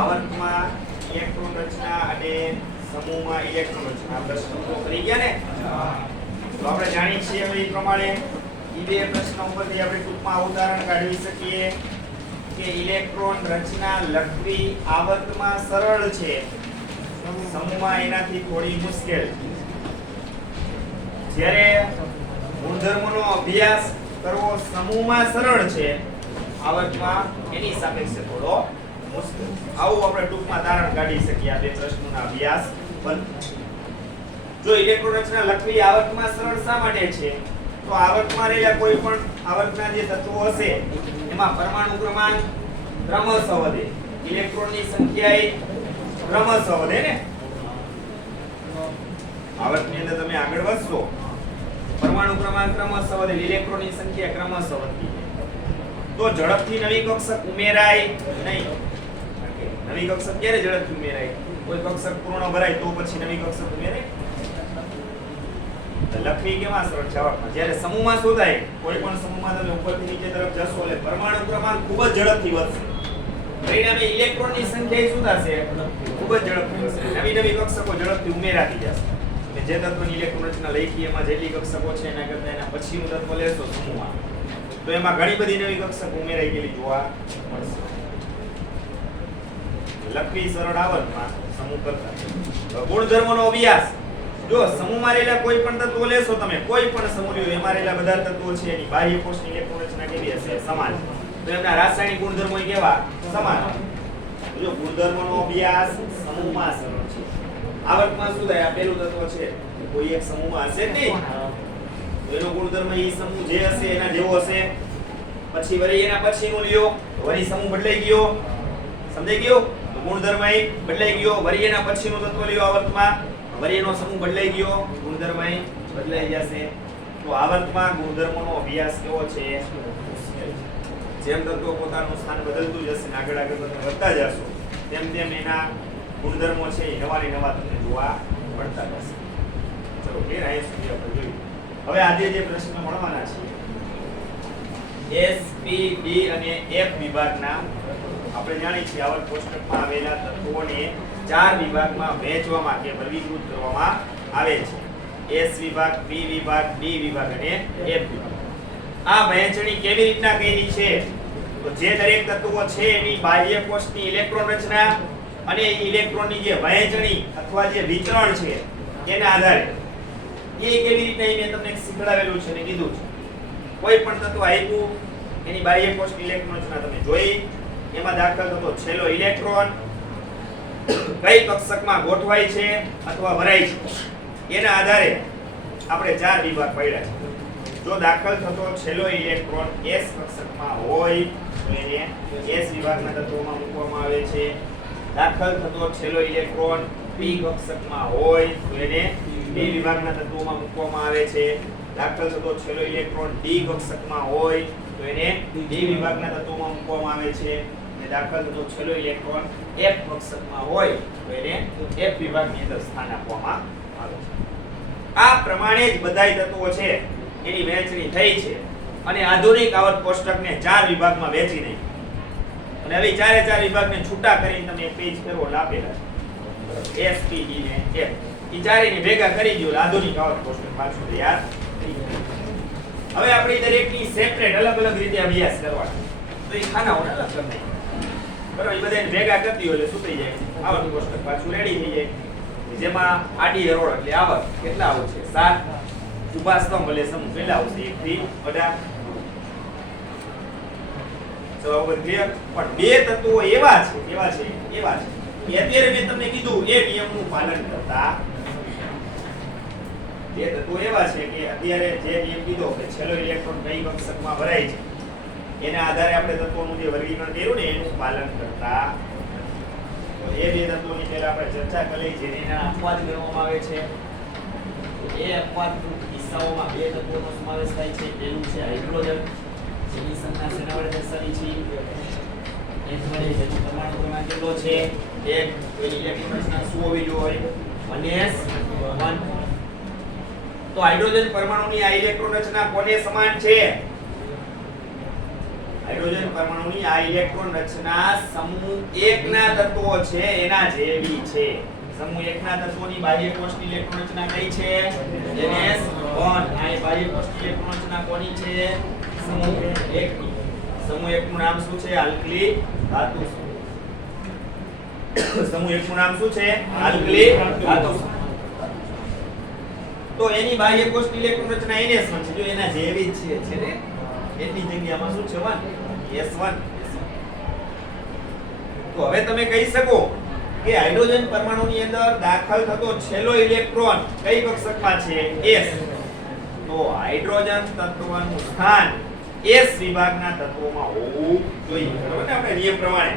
આવર્તમાં electron રચના અને સમૂહમાં electron રચના પ્રશ્નો તો કરી ગયા ને? તો આપણે જાણીએ છીએ હવે એ પ્રમાણે ઈ બે પ્રશ્ન ઉપરથી આપણે ટૂંકમાં ઉદાહરણ કાઢી શકીએ કે ઇલેક્ટ્રોન રચના લખવી આવર્તમાં સરળ છે, સમૂહમાં એનાથી થોડી મુશ્કેલ છે. જ્યારે ગુણધર્મોનો અભ્યાસ કરવો સમૂહમાં સરળ છે, આવર્તમાં એની સાપેક્ષે થોડો મુશ્કેલ. આવું આપણે ટૂંકમાં તારણ કાઢી શકીએ આ બે પ્રશ્નોના અભ્યાસ પર. જો ઇલેક્ટ્રોન રચના લખવી આવર્તમાં સરળ શા માટે છે? તો આવર્તમાં રહેલા કોઈ પણ આવર્તના જે તત્વો હશે એમાં પરમાણુ ક્રમાંક ક્રમશઃ વધે, ઇલેક્ટ્રોનની સંખ્યા એ ક્રમશઃ વધે ને. આવર્તની અંદર તમે આગળ વધશો, પરમાણુ ક્રમાંક ક્રમશઃ વધે, ઇલેક્ટ્રોનની સંખ્યા ક્રમશઃ વધતી તો ઝડપથી નવી કક્ષક ઉમેરાય નહીં. નવી કક્ષક ક્યારે ઝડપથી ઉમેરાય? કોઈ કક્ષક પૂર્ણ ભરાય તો પછી નવી કક્ષક ઉમેરાય. લખવી કેમાં સરળ છે આવર્તમાં? જ્યારે સમૂહમાં શું થાય? કોઈ પણ સમૂહમાં તમે ઉપરથી નીચે તરફ જશો એટલે પરમાણુ ક્રમાંક ખૂબ જ ઝડપથી વધશે, પરિણામે ઇલેક્ટ્રોનની સંખ્યા શું થશે? ખૂબ જ ઝડપથી વધશે. નવી નવી કક્ષકો ઝડપથી ઉમેરાતી જશે. જે તત્વની ઇલેક્ટ્રોન રચના લખી એમાં જેટલી કક્ષકો છે એના કરતા એના પછીનું તત્વ લેશો સમૂહમાં તો એમાં ઘણી બધી નવી કક્ષકો ઉમેરાઈ ગયેલી જોવા મળશે. લખવી સરળ આવર્તમાં સમૂહ કરતા. ગુણધર્મોનો અભ્યાસ. જો સમૂહમાં રહેલા કોઈ પણ તત્વો લેશો તમે, કોઈ પણ સમૂહ લ્યો, એમાં રહેલા બધા તત્વો છે એની બાહ્ય કોષની ઇલેક્ટ્રોન રચના કેવી હશે? સમાન. તો એમના રાસાયણિક ગુણધર્મો કેવા? સમાન. જો ગુણધર્મોનો અભ્યાસ સમૂહમાં સરળ છે, આવર્તમાં શું થાય? આ પહેલું તત્વ છે, કોઈ એક સમૂહમાં હશે જ નહીં, એનો ગુણધર્મ ઈ સમૂહ જે હશે એના જેવો હશે. પછી વળી એના પછીનું લ્યો, વળી સમૂહ બદલાઈ ગયો, સમજાઈ ગયો? તો ગુણધર્મ ઈ બદલાઈ ગયો. વળી એના પછીનું તત્વ લ્યો આવર્તમાં, વળી એનો સમૂહ બદલાઈ ગયો, ગુણધર્મ ઈ બદલાઈ જશે. તો આવર્તમાં ગુણધર્મોનો અભ્યાસ કેવો છે? મુશ્કેલ છે. જેમ તત્વો પોતાનું સ્થાન બદલતું જશે ને આગળ આગળ તમે વધતા જશો તેમ તેમ એના ગુણધર્મો છે એ નવા ને નવા તમને જોવા મળતા જશે. ચલો ક્લિયર? અહીંયા સુધી આપણે જોયું. હવે આજે જે પ્રશ્ન મળવાના છે S, P, D અને F વિભાગના, આપણે જાણીએ છીએ આવર્ત કોષ્ટકમાં આવેલા તત્વોને 4 વિભાગમાં વહેંચવામાં કે વર્ગીકૃત કરવામાં આવે છે. S વિભાગ, P વિભાગ, D વિભાગ અને F વિભાગ. આ વહેંચણી કેવી રીતના કરી છે? તો જે દરેક તત્વો છે એની બાહ્ય કોષની ઇલેક્ટ્રોન રચના અને ઇલેક્ટ્રોનની જે વહેંચણી અથવા જે વિતરણ છે એના આધારે એ કેવી રીતના મેં તમને શીખડાવેલું છે ને કીધું છે. કોઈ પણ તત્વ આપ્યું એની બાહ્ય કોષની ઇલેક્ટ્રોન રચના તમે જોઈ, એમાં દાખલ થતો છેલ્લો ઇલેક્ટ્રોન કઈ કક્ષકમાં ગોઠવાય છે અથવા ભરાય છે એના આધારે આપણે 4 વિભાગ પાડ્યા છે. જો દાખલ થતો છેલ્લો ઇલેક્ટ્રોન S કક્ષકમાં હોય તો એને S વિભાગના તત્વોમાં મૂકવામાં આવે છે. દાખલ થતો છેલ્લો ઇલેક્ટ્રોન P કક્ષકમાં હોય તો એને D વિભાગના તત્વોમાં મૂકવામાં આવે છે. દાખલ થતો છેલ્લો ઇલેક્ટ્રોન D કક્ષકમાં હોય તો એને D વિભાગના તત્વોમાં મૂકવામાં આવે છે. અને દાખલ થતો છેલ્લો ઇલેક્ટ્રોન F કક્ષકમાં હોય તો એને F વિભાગની અંદર સ્થાન આપવામાં આવે છે. આ પ્રમાણે જ બધાય તત્વો છે એની વહેંચણી થઈ છે અને આધુનિક આવર્ત કોષ્ટકને 4 વિભાગમાં વહેંચી નાખી. અને હવે ચારે 4 વિભાગને છૂટા કરીને તમે એક પેજ કરો આપેલા છે S, P, D ને F. ઈ ચારેયને ભેગા કરી દો આધુનિક આવર્ત કોષ્ટક પાછું તૈયાર થઈ જાય. હવે આપણે દરેકની સેપરેટ અલગ અલગ રીતે અભ્યાસ કરવાનો. તો ઈ ખાનાઓને અલગ કરી નાખી. બરાબર? ઈ બધાને ભેગા કરતી હોય એટલે શું થઈ જાય? આવર્ત કોષ્ટક પાછું રેડી થઈ જાય. જેમાં આડી હરોળ એટલે આવર્ત કેટલા આવશે? 7. ઉભા સ્તંભ એટલે સમૂહ કેટલા આવશે? 1 થી 18. જવાબ ક્લિયર? પણ બે તત્વો એવા છે કે અત્યારે મેં તમને કીધું એ નિયમનું પાલન કરતા. બે તત્વો એવા છે કે અત્યારે જે નિયમ કીધો કે છેલ્લો ઇલેક્ટ્રોન કઈ કક્ષકમાં ભરાય છે એના આધારે આપણે તત્વોનું જે વર્ગીકરણ કર્યું ને એનું પાલન કરતા. તો એ બે તત્વોની પહેલા આપણે ચર્ચા કરી જેને એના અપવાદ ગણવામાં આવે છે. એ અપવાદ કિસ્સાઓમાં બે તત્વોનો સમાવેશ થાય છે. પહેલું છે હાઇડ્રોજન, જેની સંખ્યા શેના વડે દર્શાવી છે? એક વડે. જેનો પરમાણુ ક્રમાંક કેટલો છે? 1. તો ઇલેક્ટ્રોન રચના શું હોવી જોઈએ? 1s1. તો હાઇડ્રોજન પરમાણુની આ ઇલેક્ટ્રોન રચના કોને સમાન છે? હાઇડ્રોજન પરમાણુની આ ઇલેક્ટ્રોન રચના સમૂહ 1 ના તત્વો છે એના જેવી છે. સમૂહ 1 ના તત્વોની બાહ્ય કોષની ઇલેક્ટ્રોન રચના કઈ છે? NS1. આ બાહ્ય કોષની ઇલેક્ટ્રોન રચના કોની છે? સમૂહ 1 ની. સમૂહ 1 નું નામ શું છે? આલ્કલી ધાતુ. સમૂહ 1 નું નામ શું છે? આલ્કલી ધાતુ. તો એની બાહ્ય કોષની ઇલેક્ટ્રોન રચના NS1 છે. જો એના જેવી જ છે ને એની જગ્યામાં શું છે? 1 S1. તો હવે તમે કહી શકો કે હાઇડ્રોજન પરમાણુની અંદર દાખલ થતો છેલ્લો ઇલેક્ટ્રોન કઈ કક્ષકમાં છે? S. તો હાઇડ્રોજન તત્વનું સ્થાન S વિભાગના તત્વોમાં હોવું જોઈએ. બરાબર ને? આપણે નિયમ પ્રમાણે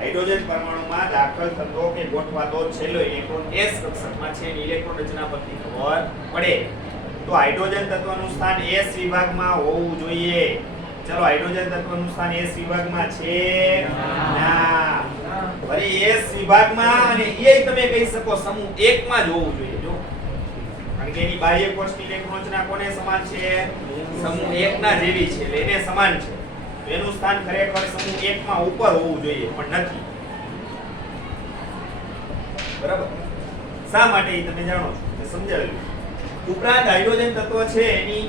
હાઇડ્રોજન પરમાણુમાં દાખલ થતો કે ગોઠવાતો છેલ્લો ઇલેક્ટ્રોન S કક્ષકમાં છે એની ઇલેક્ટ્રોન રચના પરથી ખબર પડે. તો હાઇડ્રોજન તત્વનું સ્થાન S વિભાગમાં હોવું જોઈએ. ચલો, હાઇડ્રોજન તત્વનું સ્થાન S વિભાગમાં છે? ના. વળી S વિભાગમાં અને એ તમે કહી શકો સમૂહ 1 માં જ હોવું જોઈએ. જો કારણ કે એની બાહ્ય કોષની ઇલેક્ટ્રોન રચના કોને સમાન છે? સમૂહ 1 ના જેવી છે એટલે એને સમાન છે. તો એનું સ્થાન ખરેખર સમૂહ 1 માં ઉપર હોવું જોઈએ પણ નથી. બરાબર? શા માટે એ તમે જાણો છો, મેં સમજાવ્યું. ઉપરાંત હાઇડ્રોજન તત્વ છે એની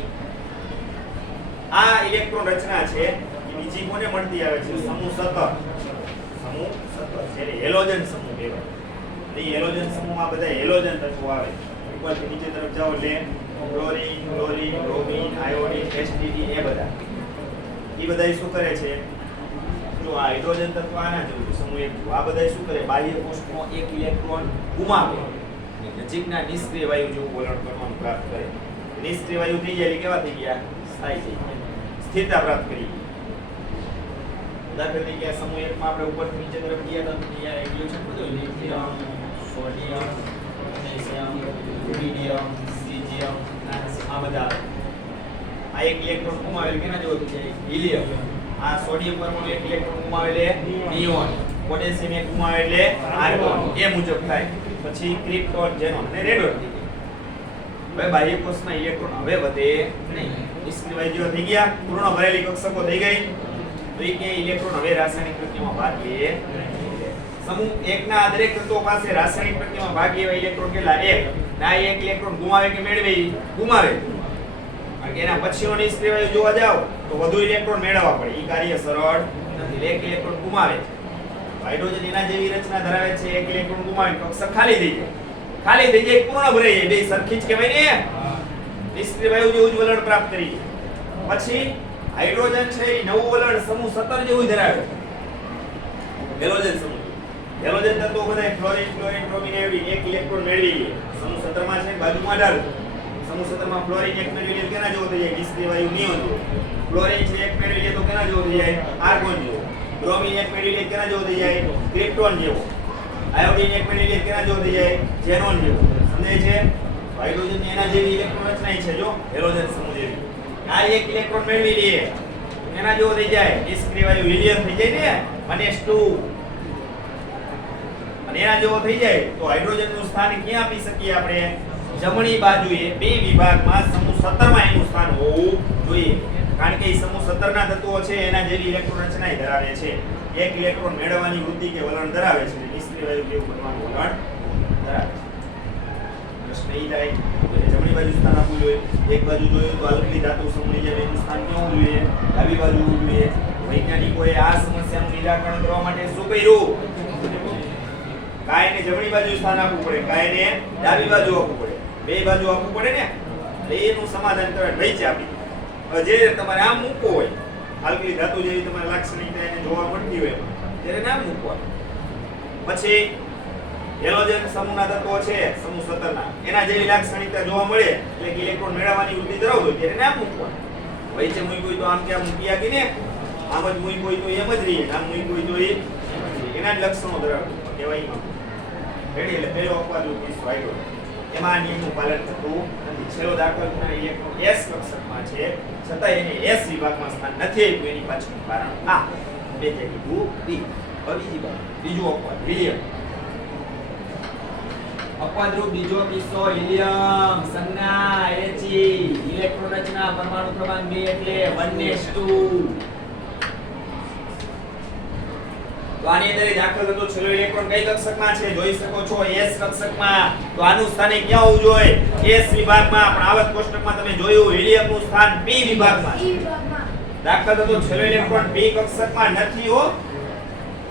આ ઇલેક્ટ્રોન રચના છે એ બીજી કોને મળતી આવે છે? સમૂહ 17. સમૂહ 17 જેને હેલોજન સમૂહ કહેવાય. એટલે હેલોજન સમૂહમાં બધા હેલોજન તત્વો આવે. ઉપરથી નીચે તરફ જાઓ એટલે ક્લોરીન, ક્લોરીન, બ્રોમીન, આયોડીન, એસટીડી એ બધા. એ બધા શું કરે છે? જો આ હાઇડ્રોજન તત્વ આના જેવું છે સમૂહ 1. આ બધા શું કરે? બાહ્ય કોષમાં એક ઇલેક્ટ્રોન ગુમાવે અને નજીકના નિષ્ક્રિય વાયુ જેવું વલણ કરવાનું પ્રાપ્ત કરે. નિષ્ક્રિય વાયુ થઈ જાય એટલે કેવા થઈ ગયા? સ્થાયી થઈ ગયા. સ્થિરતા પ્રાપ્ત કરી. દાખલા તરીકે સમૂહ 1 માં આપણે ઉપરથી નીચે તરફ ગયા તો અહીંયા એટલું છે બધું lithium, sodium, potassium, rubidium, caesium આ બધા. આ એક ઇલેક્ટ્રોન ગુમાવેલ કેના જેવો થઈ જાય? હિલિયમ. આ સોડિયમ પરમાણુ એક ઇલેક્ટ્રોન ગુમાવે એટલે નિયોન. પોટેશિયમ એક ગુમાવે એટલે આર્ગોન. એ મુજબ થાય. પછી ક્રિપ્ટોન, ઝેનોન અને રેડોન થઈ ગયા. હવે બાહ્ય કોષમાં ઇલેક્ટ્રોન હવે વધે નહીં. નિષ્ક્રિય જેવા થઈ ગયા. પૂર્ણ ભરેલી કક્ષકો થઈ ગઈ. તો એ કે ઇલેક્ટ્રોન હવે રાસાયણિક પ્રક્રિયામાં ભાગ લે નહીં. સમૂહ 1 ના દરેક તત્વો પાસે રાસાયણિક પ્રક્રિયામાં ભાગ લેવા ઇલેક્ટ્રોન કેટલા? 1. ના એક ઇલેક્ટ્રોન ગુમાવે કે મેળવે? ગુમાવે. કારણ કે એના પછીનો નિષ્ક્રિય વાયુ જોવા જાવ તો વધુ ઇલેક્ટ્રોન મેળવવા પડે. એ કાર્ય સરળ નથી. એક ઇલેક્ટ્રોન ગુમાવે છે. હાઇડ્રોજન એના જેવી રચના ધરાવે છે. એક ઇલેક્ટ્રોન ગુમાવે કક્ષક ખાલી થઈ જાય. ખાલી થઈ જાય પૂર્ણ ભરાઈ જાય. બે સરખી જ કહેવાય ને. નિષ્ક્રિય વાયુ જેવું જ વલણ પ્રાપ્ત કરી. પછી હાઇડ્રોજન છે એ નવું વલણ સમૂહ 17 જેવું ધરાવે છે. હેલોજન સમૂહ. હેલોજન તત્વો બધા ફ્લોરિન, ક્લોરીન, બ્રોમિન, આયોડીન એક ઇલેક્ટ્રોન મેળવી લે. સમૂહ 17 માં છે બાજુમાં ડાલ. સમૂહ 17 માં ફ્લોરિન એક મેળવી લે કેના જેવો થઈ જાય? નિષ્ક્રિય વાયુ નિયોન જેવો. ક્લોરીન છે એક મેળવી લે તો કેના જેવો થઈ જાય? આર્ગોન જેવો. બ્રોમિન એક મેળવી લે કેના જેવો થઈ જાય? ક્રિપ્ટોન જેવો. આયોડીન એક મેળવી લે કેના જેવો થઈ જાય? ઝેનોન જેવો. સમજાય છે? હાઇડ્રોજન એના જેવી ઇલેક્ટ્રોન રચના છે જો હેલોજન સમૂહ જેવી. આ એક ઇલેક્ટ્રોન મેળવી લે એના જેવો થઈ જાય? નિષ્ક્રિય વાયુ હિલિયમ થઈ જાય ને -2. અને એના જેવો થઈ જાય તો હાઇડ્રોજન નું સ્થાન ક્યાં આપી શકીએ આપણે? જમણી બાજુએ બે વિભાગમાં સમૂહ 17 માં એનું સ્થાન હોવું જોઈએ. કારણ કે એ સમૂહ 17 ના તત્વો છે એના જેવી ઇલેક્ટ્રોન રચના ધરાવે છે. એક ઇલેક્ટ્રોન મેળવવાની વૃત્તિ કે વલણ ધરાવે છે. નિષ્ક્રિય વાયુ જેવું બનવાનું વલણ ધરાવે છે. પ્રશ્ન એ થાય કે જમણી બાજુ સ્થાન આપવું જોઈએ. એક બાજુ જોયું તો આલ્કલી ધાતુ સમૂહની જેમ એનું સ્થાન ક્યાં હોવું જોઈએ? ડાબી બાજુ હોવું જોઈએ. વૈજ્ઞાનિકોએ આ સમસ્યાનું નિરાકરણ કરવા માટે શું કર્યું? કાયને જમણી બાજુ સ્થાન આપવું પડે, કાયને ડાબી બાજુ આપવું પડે. બે બાજુ આપવું પડે ને. એટલે એનું સમાધાન કરવા વૈચ આપી. જે તમારે આમ મૂકવો હોય આલ્કલી ધાતુ જેવી તમારે લાક્ષણિકતા એને જોવા મળતી હોય ત્યારે નામ મૂકવાનું. પછી હેલોજન સમૂહના તત્વો છે સમૂહ 17 ના એના જેવી લાક્ષણિકતા જોવા મળે એટલે કે ઇલેક્ટ્રોન મેળવવાની વૃત્તિ ધરાવતો હોય ત્યારે નામ મૂકવાનું. વૈચે મૂક્યું તો આમ કે આમ મૂકી આગી ને આમ જ મૂક્યું તો એમ જ રહી. આમ મૂક્યું તો એ એના જ લક્ષણો ધરાવતું કહેવાય. રેડી? એટલે પહેલો અપવાદ કિસ્સો આવ્યો. એમાં નિયમનું પાલન થતું નથી. છેલ્લો દાખલ થનાર ઇલેક્ટ્રોન S કક્ષકમાં છે છતાં એને S વિભાગમાં સ્થાન નથી આપ્યું. એની પાછળનું કારણ આ બે થઈ ગયું બી. હવે બીજી બાજુ બીજો અપવાદ હિલિયમ. અપવાદરૂપ બીજો કિસ્સો હિલિયમ. સંજ્ઞા He. ઇલેક્ટ્રોન રચના પરમાણુ ક્રમાંક 2 એટલે 1s2. તો આની અંદર દાખલ થતો છેલ્લો ઇલેક્ટ્રોન કઈ કક્ષકમાં છે જોઈ શકો છો S કક્ષકમાં તો આનું સ્થાન ક્યાં હોવું જોઈએ S વિભાગમાં પણ આવર્ત કોષ્ટકમાં તમે જોયું હિલિયમનું સ્થાન P વિભાગમાં દાખલ થતો છેલ્લો ઇલેક્ટ્રોન P કક્ષકમાં નથી હો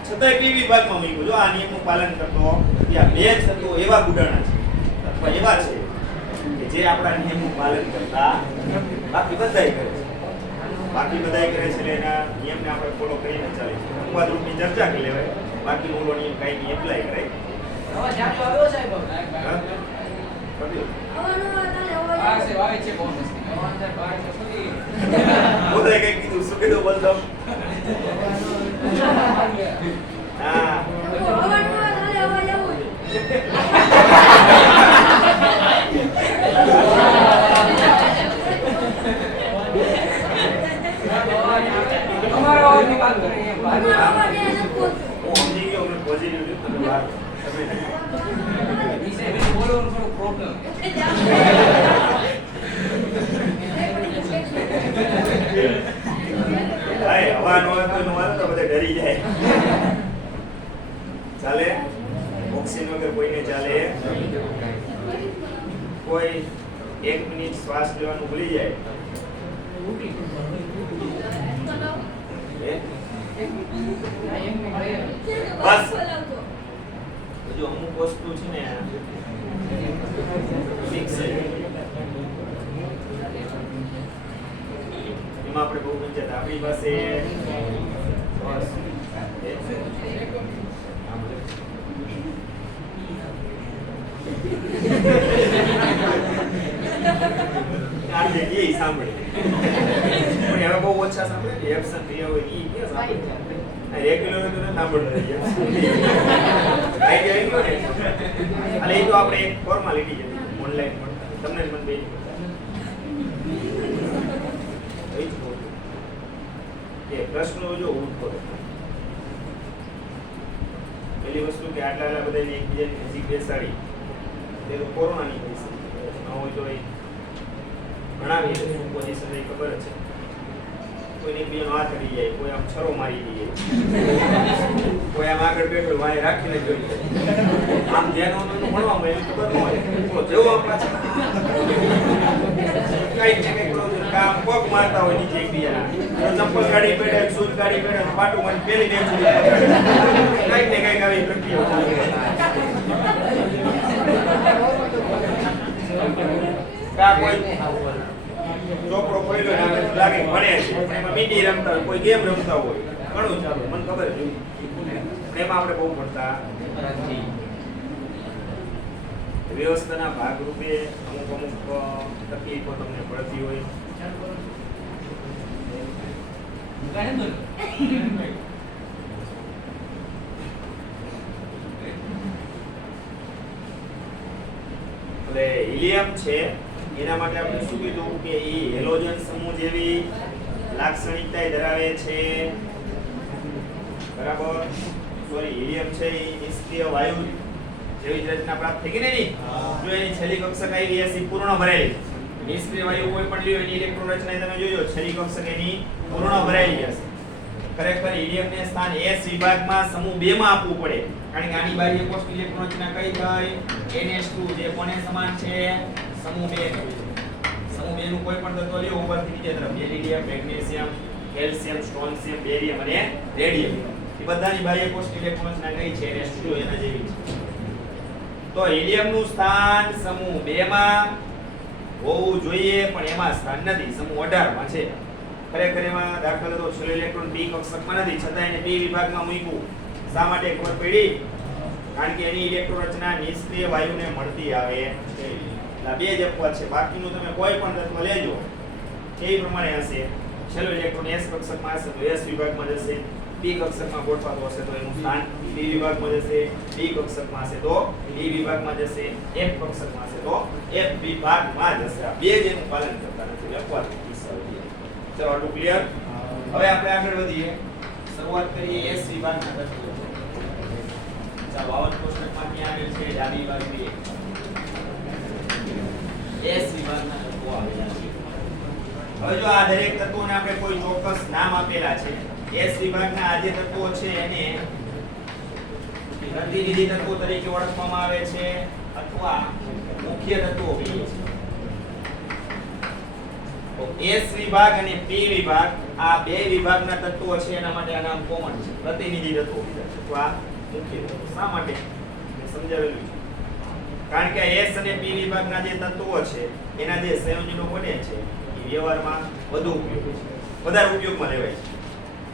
છતાંય P વિભાગમાં મૂક્યું જો આ નિયમનું પાલન કરતો ત્યાં બે થતો એવા ગુડાણા છે અથવા એવા છે કે જે આપણા નિયમનું પાલન કરતા બાકી બધાય કરે છે બાકી બધાય કરે છે એટલે એના નિયમને આપણે ફોલો કરીને ચાલે છે અપવાદ રૂપની ચર્ચા કરી લેવાય બાકી ઓલો નિયમ કાઈ નહીં એપ્લાય કરાય હવે જાજો આવ્યો સાહેબ આવે છે બોનસ બોલે કઈ કીધું શું કીધું બોલતો હા અમારો અવાજની વાત કરીએ હું સમજી ગયો મેં પોઝિટિવ લીધું તમે વાત તમે વિશે બોલવાનું થોડું પ્રોબ્લેમ ભાઈ હવા નો તો બધા ડરી જાય ચાલે ઓક્સિજન વગર કોઈને ચાલે કોઈ 1 મિનિટ શ્વાસ લેવાનું ભૂલી જાય બસ જો અમુક વસ્તુ છે ને ફિક્સ છે એમાં આપણે બહુ પંચાયત આપણી પાસે બસ આજે કે સાંભળે પણ હવે બહુ ઓછા સાંભળે કે એક્શન ક્રિયા હોય ઈ કે સાંભળે રેગ્યુલર તો ન સાંભળતો આઈડિયા આવ્યો ને એટલે એ તો આપણે એક ફોર્માલિટી છે ઓનલાઈન તમને મન બે કે પ્રશ્નો જો ઉઠો પેલી વસ્તુ કે આટલા બધાને એકબીજાની નજીક બેસાડી તે તો કોરોનાની પરિસ્થિતિ ન હોય તો એ ભણાવી શું પોઝિશન એ ખબર છે કોઈને એકબીજાનો હાથ અડી જાય કોઈ આમ છરો મારી દે કોઈ આમ આગળ બેઠો વાય રાખીને જોઈ આમ ધ્યાન ભણવામાં એવી ખબર ન હોય તો જેવો પાછા કઈ કઈ કામ પગ મારતા હોય નીચે એકબીજાના ચંપલ ગાડી પડે શૂઝ ગાડી પડે પાટું મને પેલી દે કઈક ને કઈક આવી પ્રક્રિયા ચાલુ કા કોઈ ચોપડો ખોલ્યો ને આપણે લાગે ભણે છે એમાં મીડી રમતા હોય કોઈ ગેમ રમતા હોય ઘણું ચાલુ મને ખબર છે એમાં આપણે બહુ પડતા નથી વ્યવસ્થાના ભાગરૂપે અમુક અમુક તકલીફો તમને પડતી હોય એટલે હિલિયમ છે એના માટે આપણે શું કીધું કે એ હેલોજન સમૂહ જેવી લાક્ષણિકતા ધરાવે છે બરાબર સોરી હિલિયમ છે એ નિષ્ક્રિય વાયુ જેવી જ રચના પ્રાપ્ત થઈ ગઈ ને જો એની છેલ્લી કક્ષક આવી હશે પૂર્ણ ભરાયેલી નિષ્ક્રિય વાયુ કોઈ પણ લ્યો એની ઇલેક્ટ્રોન રચના તમે જોજો છેલ્લી કક્ષક એની પૂર્ણ ભરાયેલી હશે ખરેખર હિલિયમ ને સ્થાન S વિભાગમાં સમૂહ 2 માં આપવું પડે કારણ કે આની બાહ્ય કોષ્ટક ઇલેક્ટ્રોન રચના કઈ થઈ NH2 જે કોને સમાન છે સમૂહ 2 સમૂહ 2 નું કોઈ પણ તત્વ લ્યો ઉપરથી નીચે તરફ બેરિલિયમ મેગ્નેશિયમ કેલ્શિયમ સ્ટ્રોન્શિયમ બેરિયમ અને રેડિયમ એ બધાની બાહ્ય કોષ્ટક ઇલેક્ટ્રોન રચના કઈ છે NH2 એના જેવી છે તો હિલિયમ નું સ્થાન સમૂહ 2 માં હોવું જોઈએ પણ એમાં સ્થાન નથી સમૂહ 18 માં છે ખરેખર એમાં દાખલ તો છેલ્લો ઇલેક્ટ્રોન P કક્ષકમાં નથી છતાં એને P વિભાગમાં મૂક્યું શા માટે ખબર પડી કારણ કે એની ઇલેક્ટ્રોન રચના નિષ્ક્રિય વાયુને મળતી આવે છે આ બે જ અપવાદ છે બાકીનું તમે કોઈ પણ તત્વ લેજો એ પ્રમાણે હશે છેલ્લો ઇલેક્ટ્રોન S કક્ષકમાં હશે તો S વિભાગમાં જશે P કક્ષકમાં ગોઠવાતો હશે તો એનું સ્થાન P વિભાગમાં જશે D કક્ષકમાં હશે તો D વિભાગમાં જશે F કક્ષકમાં હશે તો F વિભાગમાં જશે આ બે જ એનું પાલન કરતા નથી અપવાદ ચલો આટલું ક્લિયર હવે આપણે આગળ વધીએ શરૂઆત કરીએ S વિભાગના તત્વો ચાલો આવર્ત કોષ્ટકમાં ક્યાં આવેલ છે ડાબી બાજુએ S વિભાગના તત્વો આવેલા છે હવે જો આ દરેક તત્વોને આપણે કોઈ ચોક્કસ નામ આપેલા છે S વિભાગના આ જે તત્વો છે એને પ્રતિનિધિ તત્વો તરીકે ઓળખવામાં આવે છે અથવા મુખ્ય તત્વો કહીએ છીએ. તો S વિભાગ અને P વિભાગ આ બે વિભાગના તત્વો છે એના માટે આ નામ કોમન છે પ્રતિનિધિ તત્વો અથવા મુખ્ય તત્વો. શા માટે મેં સમજાવેલું છે કારણ કે S અને P વિભાગના જે તત્વો છે એના જે સંયોજનો બને છે એ વ્યવહારમાં વધુ ઉપયોગી છે વધારે ઉપયોગમાં લેવાય છે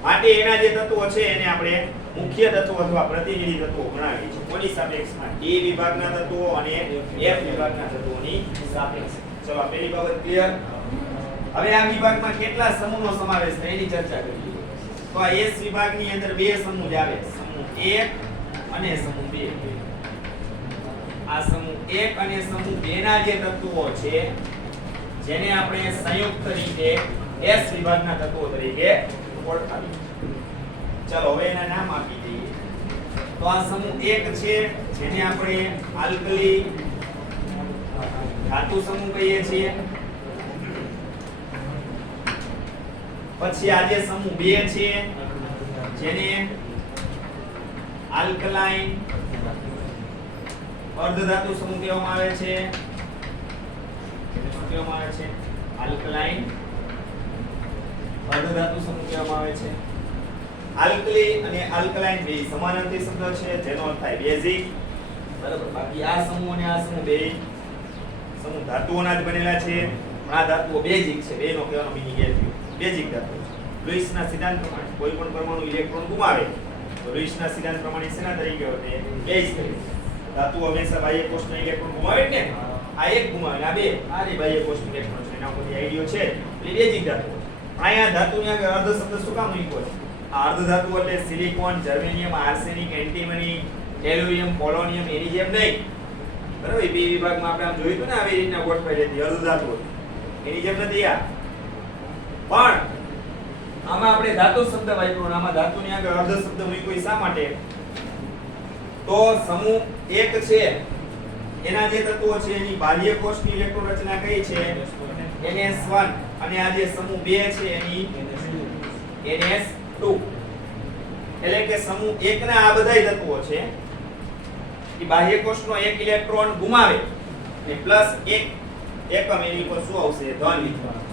માટે એના જે તત્વો છે એને આપણે મુખ્ય તત્વો અથવા પ્રતિનિધિ તત્વો ગણાવીએ છીએ કોની સાપેક્ષમાં D વિભાગના તત્વો અને F વિભાગના તત્વોની સાપેક્ષ. ચલો આ પહેલી બાબત ક્લિયર. હવે આ વિભાગમાં કેટલા સમૂહનો સમાવેશ થાય એની ચર્ચા કરીએ. તો આ S વિભાગની અંદર બે સમૂહ જ આવે સમૂહ 1 અને સમૂહ 2. આ સમૂહ 1 અને સમૂહ 2 ના જે તત્વો છે જેને આપણે સંયુક્ત રીતે S વિભાગના તત્વો તરીકે ઓળખાવીએ. ચલો હવે એના નામ આપી દઈએ. તો આ સમૂહ 1 છે જેને આપણે આલ્કલી ધાતુ સમૂહ કહીએ છીએ. પછી આ જે સમૂહ 2 છે જેને આલ્કલાઇન અર્ધધાતુ સમૂહ કહેવામાં આવે છે. જેને શું કહેવામાં આવે છે? આલ્કલાઇન અર્ધધાતુ સમૂહ કહેવામાં આવે છે. આલ્કલી અને આલ્કલાઇન બે સમાનાર્થી શબ્દ છે જેનો અર્થ થાય બેઝિક. બરાબર. બાકી આ સમૂહ અને આ સમૂહ બે સમૂહ ધાતુઓના જ બનેલા છે. આ ધાતુઓ બેઝિક છે. બેનો કહેવાનો મીનિંગ એ થયો બેઝિક ધાતુ. લુઈસના સિદ્ધાંત પ્રમાણે કોઈ પણ પરમાણુ ઇલેક્ટ્રોન ગુમાવે તો લુઈસના સિદ્ધાંત પ્રમાણે શેના તરીકે વર્તે? બેઝ તરીકે. ધાતુ હંમેશા બાહ્ય કોષના ઇલેક્ટ્રોન ગુમાવે ને આ એક ગુમાવે આ બે આ જે બાહ્ય કોષના ઇલેક્ટ્રોન છે એના ઉપરથી આઈડિયો છે એટલે બેઝિક ધાતુ. અહીંયા ધાતુની આગળ અર્ધ શબ્દ શું કામ મૂક્યો છે? આ અર્ધ ધાતુ એટલે silicon, germanium, arsenic, antimony, tellurium, polonium એની જેમ નહીં. બરાબર. બે વિભાગમાં આપણે આમ જોયું હતું ને આવી રીતના ગોઠવાઈ જતી અર્ધ ધાતુ એની જેમ નથી આ. પણ આમાં આપણે ધાતુ શબ્દ વાપર્યો અને આમાં ધાતુની આગળ અર્ધ શબ્દ મૂક્યો શા માટે? તો સમૂહ 1 છે એના જે તત્વો છે એની બાહ્ય કોષની ઇલેક્ટ્રોન રચના કઈ છે? NS1 અને આ જે સમૂહ 2 છે એની NS2. એટલે કે સમૂહ 1 ના આ બધાય તત્વો છે એ બાહ્ય કોષનો એક ઇલેક્ટ્રોન ગુમાવે અને પ્લસ 1 એકમ એની ઉપર શું આવશે? ધન લીધવાનું.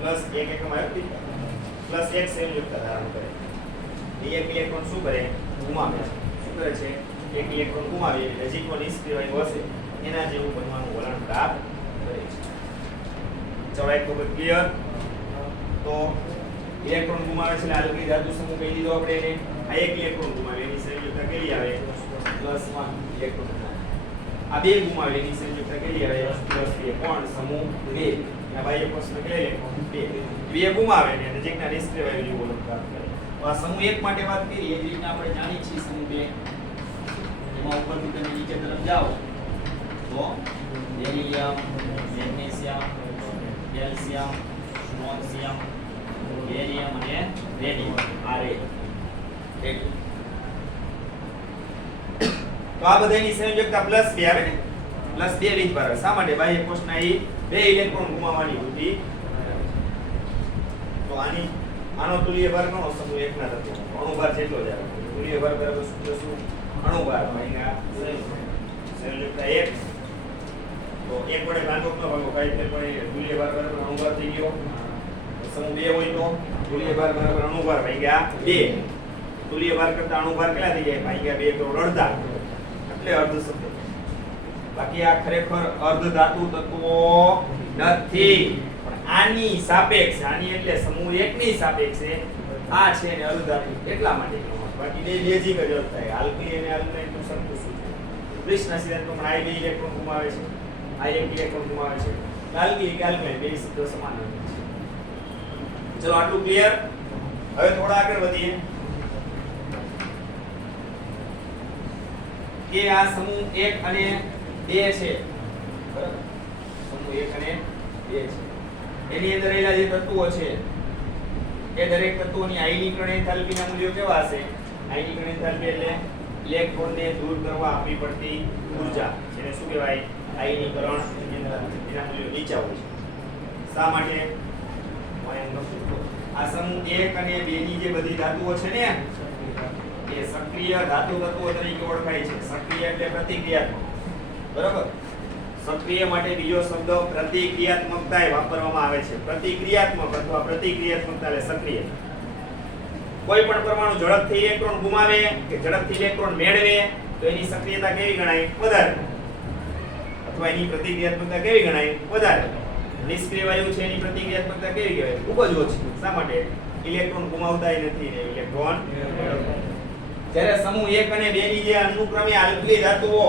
પ્લસ 1 એકમ આવ્યું પ્લસ 1 સંયુક્ત ધારણ કરે. એ એક ઇલેક્ટ્રોન શું કરે? ગુમાવે છે. શું કરે છે? એક ઇલેક્ટ્રોન ગુમાવે એટલે જેટલો નિષ્ક્રિય હશે એના જેવું બનવાનું વલણ પ્રાપ્ત કરે છે. ચલો એક વખત ક્લિયર. તો ઇલેક્ટ્રોન ગુમાવે છે એટલે આલ્કલી ધાતુ સમૂહ કહી દીધો આપણે એને. આ એક ઇલેક્ટ્રોન ગુમાવે એની સંયુક્તતા કેટલી આવે? +1 ઇલેક્ટ્રોન. આ બે ગુમાવે એની સંયુક્તતા કેટલી આવે? +2. કોણ? સમૂહ 2. આ બાહ્ય કોષમાં કેટલા ઇલેક્ટ્રોન? 2. બે ગુમાવે ને નજીકના નિષ્ક્રિય વાયુ વલણ પ્રાપ્ત કરે. તો આ સમૂહ 1 માટે વાત કરી એ જ રીતના આપણે જાણીએ છીએ સમૂહ 2 એમાં ઉપરથી તમે નીચે તરફ જાઓ તો બેરિલિયમ, મેગ્નેશિયમ, કેલ્શિયમ, સ્ટ્રોન્શિયમ, બેરિયમ અને રેડિયમ આ રે. તો આ બધાની સંયોજકતા +2 આવે ને +2 રીતભાર આવે. શા માટે? બાહ્ય કોષના એ બે ઇલેક્ટ્રોન ગુમાવવાની વૃત્તિ. તો આનો તુલ્ય ભાર ગણો સમૂહ 1 ના તત્વો અણુભાર જેટલો જ આવે. તુલ્ય ભાર બરાબર શું? અણુભાર ભાગ્યા સંયોજકતા 1. તો 1 વડે ભાગો ન ભાગો કાઈ ફેર પડે. તુલ્ય ભાર બરાબર અણુભાર થઈ ગયો. સમૂહ 2 હોય તો તુલ્ય ભાર બરાબર અણુભાર ભાગ્યા 2. તુલ્ય ભાર કરતા અણુભાર કેટલા થઈ જાય? ભાગ્યા 2 કરોડ અડધા એટલે અર્ધ શબ્દ. બાકી આ ખરેખર અર્ધ ધાતુ તત્વો નથી પણ આની સાપેક્ષ આની એટલે સમૂહ 1 ની સાપેક્ષે આ છે ને અર્ધ ધાતુ એટલા માટે. બાકી બે બેઝિક જ અર્થ થાય. આલ્કલી અને આલ્કલાઇન નું સંતુષ શું છે? બ્રિજના સિદ્ધાંત પ્રમાણે આ બે ઇલેક્ટ્રોન ગુમાવે છે આ એક ઇલેક્ટ્રોન ગુમાવે છે. આલ્કલી કે આલ્કલાઇન બે શબ્દો સમાન છે. ચલો આટલું ક્લિયર. હવે થોડા આગળ વધીએ કે આ સમૂહ 1 અને 2 છે. બરાબર. સમૂહ 1 અને 2 છે. એની અંદર રહેલા જે તત્વો છે એ દરેક તત્વોની આયનીકરણ એન્થાલ્પીના મૂલ્યો કેવા હશે? આયનીકરણ એન્થાલ્પી એટલે ઇલેક્ટ્રોનને દૂર કરવા આપવી પડતી ઊર્જા જેને શું કહેવાય? આયનીકરણ એન્થાલ્પી. એના મૂલ્યો નીચા હોય છે. શા માટે? આ સમૂહ 1 અને 2 ની જે બધી ધાતુઓ છે ને એ સક્રિય ધાતુ તત્વો તરીકે ઓળખાય છે. સક્રિય એટલે પ્રતિક્રિયાત્મક. બરાબર? સક્રિય માટે બીજો શબ્દ પ્રતિક્રિયાત્મકતા એ વાપરવામાં આવે છે. પ્રતિક્રિયાત્મક અથવા પ્રતિક્રિયાત્મકતા એટલે સક્રિય. કોઈ પણ પરમાણુ ઝડપથી ઇલેક્ટ્રોન ગુમાવે કે ઝડપથી ઇલેક્ટ્રોન મેળવે તો એની સક્રિયતા કેવી ગણાય? વધારે. અથવા એની પ્રતિક્રિયાત્મકતા કેવી ગણાય? વધારે. નિષ્ક્રિય વાયુ છે એની પ્રતિક્રિયાત્મકતા કેવી કહેવાય? ખૂબ જ ઓછી. શા માટે? ઇલેક્ટ્રોન ગુમાવતાય નથી ને ઇલેક્ટ્રોન. જ્યારે સમૂહ 1 અને 2 ની જે અનુક્રમે આલ્કલી ધાતુઓ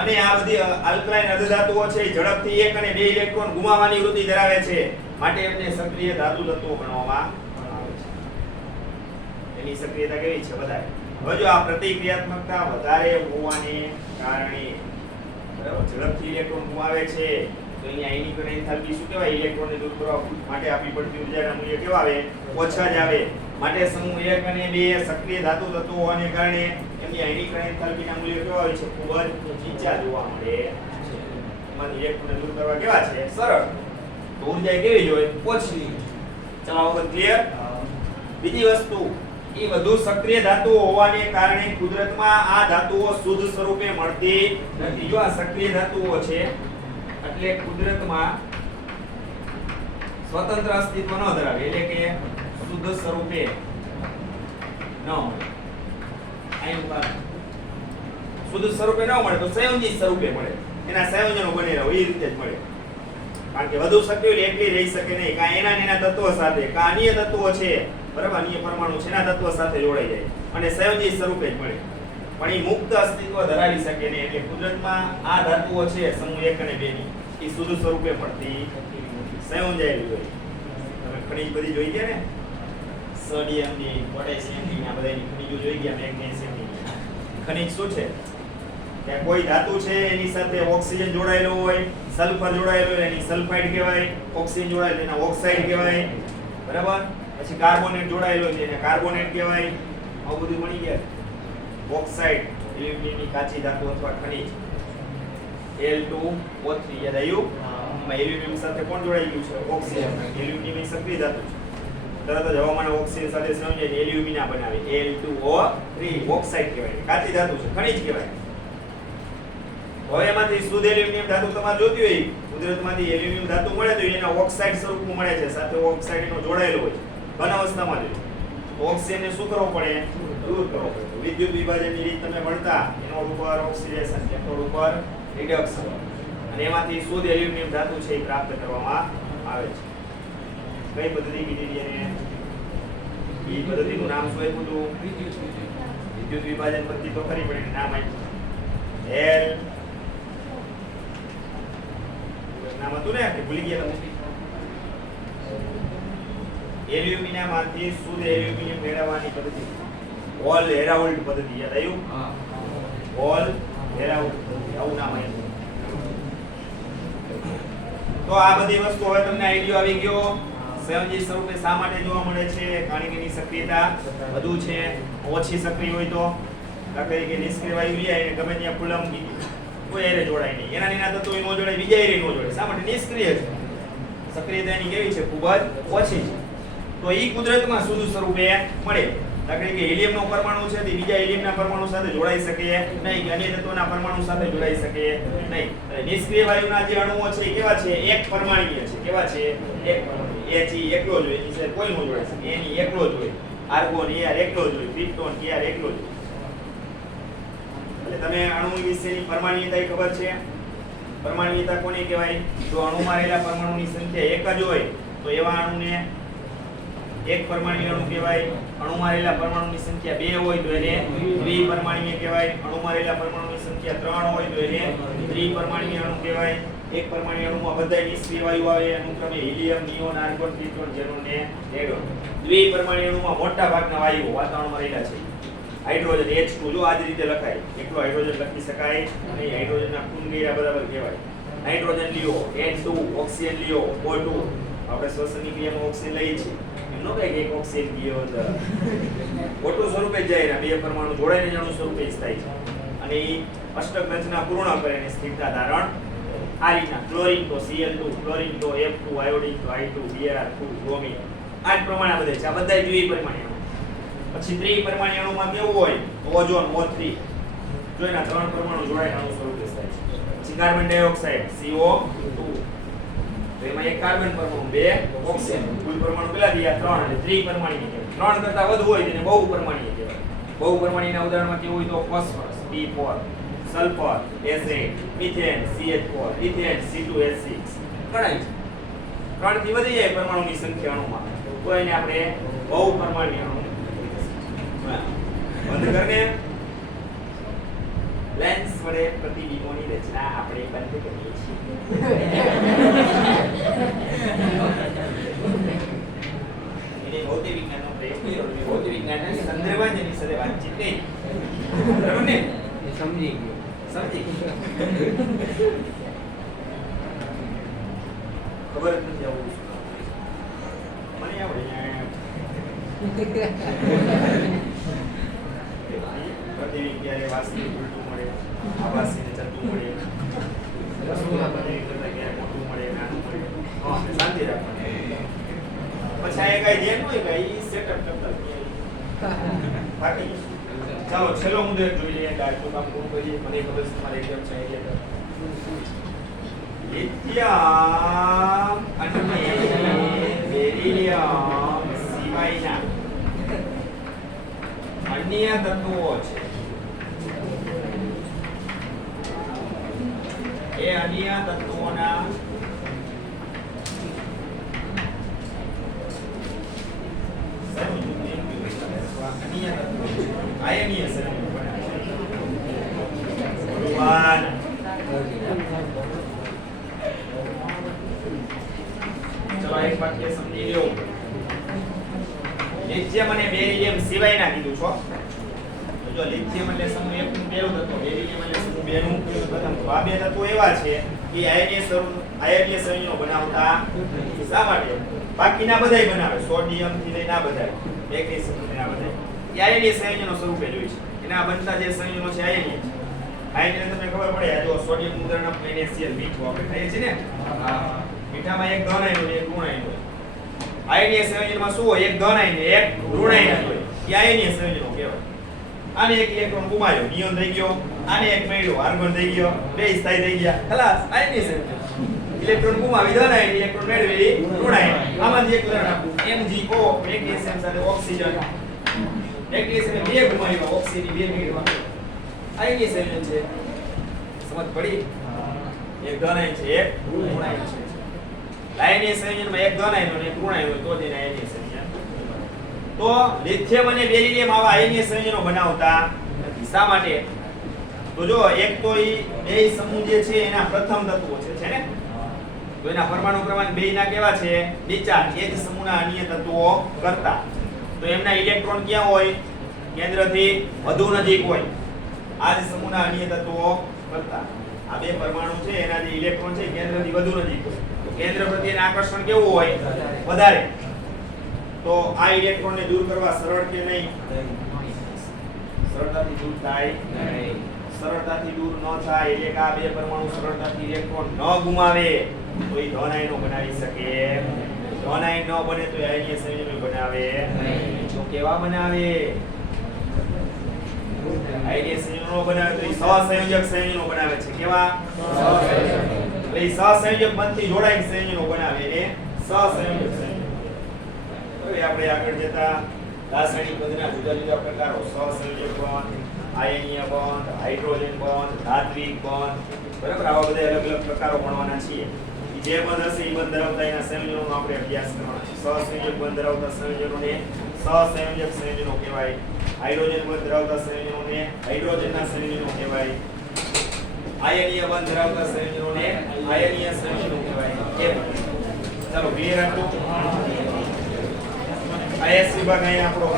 અને આ બધી આલ્કલાઇન અર્ધધાતુઓ છે એ ઝડપથી 1 અને 2 ઇલેક્ટ્રોન ગુમાવવાની વૃત્તિ ધરાવે છે, માટે એમને સક્રિય ધાતુ તત્વો ગણવામાં આવે છે. એની સક્રિયતા કેવી છે? વધારે. હવે જો આ પ્રતિક્રિયાત્મકતા વધારે હોવાને કારણે બરાબર ઝડપથી ઇલેક્ટ્રોન ગુમાવે છે તો એની આયનિકરણ એન્થાલ્પી શું કહેવાય? ઇલેક્ટ્રોનને દૂર કરવા માટે આપવી પડતી ઊર્જાના મૂલ્ય કેવા આવે? ઓછા જ આવે. માટે સમૂહ 1 અને 2 સક્રિય ધાતુ તત્વો હોવાને કારણે એમની આયનિકરણ એન્થાલ્પીના મૂલ્યો કેવા હોય છે? ખૂબ જ નીચા જોવા મળે છે. એમાં ઇલેક્ટ્રોનને દૂર કરવા કેવા છે? સરળ. તો ઊર્જા કેવી જ હોય? ઓછી. ચલો હવે ક્લિયર. બીજી વસ્તુ, એ વધુ સક્રિય ધાતુઓ હોવાને કારણે કુદરતમાં આ ધાતુઓ શુદ્ધ સ્વરૂપે મળતી નથી. જો આ સક્રિય ધાતુઓ છે એટલે કુદરતમાં સ્વતંત્ર અસ્તિત્વ ન ધરાવે, એટલે કે શુદ્ધ સ્વરૂપે ન મળે. અહીં શુદ્ધ સ્વરૂપે ન મળે તો સંયોજિત સ્વરૂપે મળે. એના સંયોજનો બનેલા હોય એ રીતે જ મળે. કારણ કે વધુ સક્રિય એકલી રહી શકે નહીં. કાં એના તત્વો સાથે, કાં અન્ય તત્વો છે બરાબર, અન્ય પરમાણુ છે એના તત્વો સાથે જોડાઈ જાય અને સંયોજિત સ્વરૂપે જ મળે. પણ એ મુક્ત અસ્તિત્વ ધરાવી શકે નહીં. એટલે કુદરતમાં આ ધાતુઓ છે સમૂહ 1 અને 2 ની એ શુદ્ધ સ્વરૂપે મળતી સંયોજાયેલી હોય. તમે ખનિજ બધી જોઈ ગયા ને, સોડિયમ ની, પોટેશિયમ ની, આ બધાની ખનિજો જોઈ ગયા, મેગ્નેશિયમ ની. ખનિજ શું છે? કે કોઈ ધાતુ છે એની સાથે ઓક્સિજન જોડાયેલો હોય, સલ્ફર જોડાયેલો હોય એની સલ્ફાઇડ કહેવાય, ઓક્સિજન જોડાયેલો એના ઓક્સાઇડ કહેવાય. બરાબર? પછી કાર્બોનેટ જોડાયેલો છે એને કાર્બોનેટ કહેવાય. આવું બધું મળી ગયા. ઓક્સાઇડ એલ્યુમિનિયમની કાચી ધાતુ અથવા ખનિજ Al2O3 યાદ આવ્યું? એમાં એલ્યુમિનિયમ સાથે કોણ જોડાઈ ગયું છે? ઓક્સિજન. એલ્યુમિનિયમ એ સક્રિય ધાતુ છે. તરત જ હવામાન ઓક્સિજન સાથે સંયોજાઈને એલ્યુમિના બનાવે. Al2O3 ઓક્સાઇડ કહેવાય. કાચી ધાતુ છે, ખનિજ કહેવાય. હવે એમાંથી શુદ્ધ એલ્યુમિનિયમ ધાતુ તમારે જોતી હોય, કુદરતમાંથી એલ્યુમિનિયમ ધાતુ મળે તો એના ઓક્સાઇડ સ્વરૂપમાં મળે છે, સાથે ઓક્સાઇડ એનો જોડાયેલો હોય છે ઘન અવસ્થામાં. જોઈએ તો ઓક્સિજનને શું કરવો પડે? દૂર કરવો પડે. વિદ્યુત વિભાજનની રીત તમે ભણતા, એનોડ ઉપર ઓક્સિડેશન, કેથોડ ઉપર રિડક્શન, અને એમાંથી શુદ્ધ એલ્યુમિનિયમ ધાતુ છે એ પ્રાપ્ત કરવામાં આવે છે. કઈ પદ્ધતિ કીધી એને? એ પદ્ધતિનું નામ શું આપ્યું હતું? વિદ્યુત વિભાજન પદ્ધતિ તો ખરી, પણ એનું નામ આપ્યું નામ હતું ને કે ભૂલી ગયા તમે? એલ્યુમિનિયમમાંથી શુદ્ધ એલ્યુમિનિયમ મેળવવાની પદ્ધતિ હોલ હેરાલ્ડ પદ્ધતિ. યાદ આવ્યું? હોલ હેરાલ્ડ આવું નામ આપ્યું. તો આ બધી વસ્તુ હવે તમને આઈડિયા આવી ગયો. સંયોજિત સ્વરૂપે શા માટે જોવા મળે છે? કારણ કે એની સક્રિયતા વધુ છે. ઓછી સક્રિય હોય તો દાખલા તરીકે નિષ્ક્રિય વાયુ લઈ એને ગમે ત્યાં ખુલ્લા મૂકી દીધું, કોઈ એરે જોડાય નહીં. એના તત્વો ન જોડાય, બીજા એરે ન જોડાય. શા માટે? નિષ્ક્રિય છે. સક્રિયતા એની કેવી છે? ખૂબ જ ઓછી છે. તો એ કુદરતમાં શુદ્ધ સ્વરૂપે મળે. દાખલા તરીકે હિલિયમનો પરમાણુ છે તે બીજા હિલિયમના પરમાણુ સાથે જોડાઈ શકે નહીં, કે અન્ય તત્વોના પરમાણુ સાથે જોડાઈ શકે નહીં. નિષ્ક્રિય વાયુના જે અણુઓ છે એ કેવા છે? એક પરમાણુય છે. કેવા છે? એક પરમાણુ. H એકલો જ હોય, એની સાથે કોઈ ન જોડાઈ શકે. એની એકલો જ હોય. આર્ગોન Ar એકલો જ હોય. ક્રિપ્ટોન Ar એકલો જ હોય. એટલે તમે અણુ વિશેની પરમાણ્વીયતા ખબર છે? પરમાણ્વીયતા કોને કહેવાય? જો અણુમાં રહેલા પરમાણુની સંખ્યા એક જ હોય તો એવા અણુને એક પરમાણ્વીય અણુ કહેવાય. અણુમાં રહેલા પરમાણુની સંખ્યા 2 હોય તો એને દ્વિપરમાણ્વીય કહેવાય. અણુમાં રહેલા પરમાણુની સંખ્યા 3 હોય તો એને ત્રિપરમાણ્વીય અણુ કહેવાય. એક પરમાણ્વીય અણુમાં બધા નિષ્ક્રિય વાયુ આવે, અનુક્રમે helium, neon, argon, krypton, xenon ને રેડોન. દ્વિપરમાણ્વીય અણુમાં મોટા ભાગના વાયુઓ વાતાવરણમાં રહેલા છે. હાઇડ્રોજન H2 જો આ જ રીતે લખાય, એટલો હાઇડ્રોજન લખી શકાય અને હાઇડ્રોજનના ખૂન ગેરા બરાબર કહેવાય. નાઇટ્રોજન લ્યો, N2, ઓક્સિજન લ્યો, O2. આપણે શ્વસનની ક્રિયામાં ઓક્સિજન લઈએ છીએ. એમનો કઈ એક ઓક્સિજન ગયો તો O2 સ્વરૂપે જ જાય, બે પરમાણુ જોડાઈને જ અણુ સ્વરૂપે જ થાય છે. અને એ અષ્ટક રચના પૂર્ણ કરે અને સ્થિરતા ધારણ આ રીતના. ક્લોરીન તો Cl2, ક્લોરીન તો F2, આયોડીન તો I2, Br2, બ્રોમિન. આ જ પ્રમાણે બધે છે. આ બધા દ્વિપરમાણ્વીય. પછી ત્રિપરમાણીય અણુમાં કેવું હોય તો ઓઝોન O3 જો એના 3 પરમાણુ જોડાઈને અણુ સ્વરૂપે થાય છે. પછી કાર્બન ડાયોક્સાઇડ CO2 તો એમાં એક કાર્બન પરમાણુ બે ઓક્સિજન કુલ પરમાણુ કેટલા થયા 3 અને ત્રિપરમાણીય કહેવાય. 3 કરતા વધુ હોય તેને બહુપરમાણીય કહેવાય. બહુપરમાણીયના ઉદાહરણમાં કેવું હોય તો phosphorus P4 sulphur SA methane CH4 ethane C2H6 ગણાય છે. 3 થી વધી જાય પરમાણુની સંખ્યા અણુમાં તો એને આપણે બહુપરમાણીય અણુ બંધ કરીને લેન્સ વડે પ્રતિબિંબોની રચના આપણે બંધ કરીએ છીએ. એને ભૌતિક વિજ્ઞાનનો પ્રયોગ કર્યો એટલે ભૌતિક વિજ્ઞાનના સંદર્ભમાં જેની સાથે વાતચીત નહીં. બરાબર ને? સમજી ગયો. સમજી ગયો. ખબર જ નથી આવું શું. મને આવડે પ્રતિવિજ્ઞાને વાસ્તવિક ઉલટું મળે, આભાસીને ચલતું મળે, વસ્તુના પ્રતિવિજ્ઞાને ક્યારે મોટું મળે, નાનું મળે. હા, શાંતિ રાખવાની. પછી આ કઈ ધ્યાન હોય કે ઈ સેટઅપ કરતા બાકી ચાલો છેલ્લો મુદ્દો એક જોઈ લઈએ કે આટલું કામ પૂરું કરીએ. મને ખબર છે તમારે એકદમ છે લિથિયમ અને બેરિલિયમ સિવાયના અન્ય તત્વો છે એ અન્ય તત્વોના આયનીય સંયોજન બળવાન ચલો એક વાક્ય સમજી લો. લિથિયમ અને બેરિલિયમ સિવાયના કીધું છો. તો જો લિથિયમ એટલે સમૂહ 1 નું પહેલું તત્વ, બેરિલિયમ એટલે સમૂહ 2 નું પ્રથમ તત્વ. આ બે તત્વો એવા છે કે આયનીય સંયોજનો બનાવતા શા માટે? બાકીના બધાય બનાવે, સોડિયમ થી લઈને આ બધાય, મેગ્નેશિયમ થી લઈને આ બધાય એ આયનીય સંયોજનો સ્વરૂપે જોઈ છે. એના બનતા જે સંયોજનો છે આયનીય છે. આયનીય તમને ખબર પડે, આ જો સોડિયમ ઉદાહરણ આપણે NaCl મીઠું આપણે ખાઈએ છીએ ને, મીઠામાં એક ધન આયન અને એક ઋણ આયન હોય. આયનીય સંયોજનમાં શું હોય? એક ધન આયન અને એક ઋણ આયન હોય. એ આયનીય સંયોજનો કહેવાય. આને એક ઇલેક્ટ્રોન ગુમાવ્યો, નિયોન થઈ ગયો, આને એક મળ્યો, આર્ગોન થઈ ગયો, બે સ્થાયી થઈ ગયા, ખલાસ આયનીય સંયોજન. ઇલેક્ટ્રોન ગુમાવી ધન આયન, ઇલેક્ટ્રોન મેળવી ઋણ આયન. આમાંથી એક ઉદાહરણ આપું, MgO મેગ્નેશિયમ સાથે ઓક્સિજન. મેગ્નેશિયમ બે ગુમાવ્યા, ઓક્સિજન બે મેળવ્યા. આયનીય સંયોજન છે. સમજ પડી? એક ધન આયન છે, એક ઋણ આયન છે. આયનીય સંયોજનમાં એક ધન આયન અને એક ઋણ આયન હોય તો તેને આયનીય સંયોજન. તો લિથિયમ અને બેરિલિયમ આવા આયનીય સંયોજનો બનાવતા નથી. શા માટે? તો જો એક તો ઈ બે સમૂહ જે છે એના પ્રથમ તત્વો છે ને, તો એના પરમાણુ ક્રમાંક બે ના કેવા છે? નીચા. એ જ સમૂહના અન્ય તત્વો કરતા. તો એમના ઇલેક્ટ્રોન ક્યાં હોય? કેન્દ્રથી વધુ નજીક હોય. આ જ સમૂહના અન્ય તત્વો કરતા. આ બે પરમાણુ છે એના જે ઇલેક્ટ્રોન છે કેન્દ્રથી વધુ નજીક હોય. તો કેન્દ્ર પ્રત્યેનું આકર્ષણ કેવું હોય? વધારે. તો આ ઇલેક્ટ્રોનને દૂર કરવા સરળ કે નહીં? સરળતાથી દૂર થાય નહીં. સરળતાથી દૂર ન થાય એટલે કે આ બે પરમાણુ સરળતાથી ઇલેક્ટ્રોન ન ગુમાવે તો એ ધન આયનો બનાવી શકે. ધન આયન ન બને તો આયનીય સંયોજનો બનાવે નહીં. તો કેવા બનાવે? આયનીય સંયોજનો બનાવે તો એ સહસંયોજક સંયોજનો બનાવે છે. કેવા? એટલે એ સહસંયોજક બંધથી જોડાઈને સંયોજનો બનાવે એને સહસંયોજક સંયોજન. હવે આપણે આગળ જતા રાસાયણિક બંધના જુદા જુદા પ્રકારો, સહસંયોજક બંધ, આયનીય બંધ, હાઇડ્રોજન બંધ, ધાત્વિક બંધ, બરાબર? આવા બધા અલગ અલગ પ્રકારો ભણવાના છીએ. જે બંધ હશે એ બંધ ધરાવતા એના સંયોજનોનો આપણે અભ્યાસ કરવાનો છે. સહસંયોજક બંધ ધરાવતા સંયોજનોને સહસંયોજક સંયોજનો કહેવાય. હાઇડ્રોજન બંધ ધરાવતા સંયોજનોને હાઇડ્રોજનના સંયોજનો કહેવાય. આયનીય બંધ ધરાવતા સંયોજનોને આયનીય સંયોજનો કહેવાય. ચાલો ક્લિયર હતું? આયસ વિભાગ અહીંયા આપણો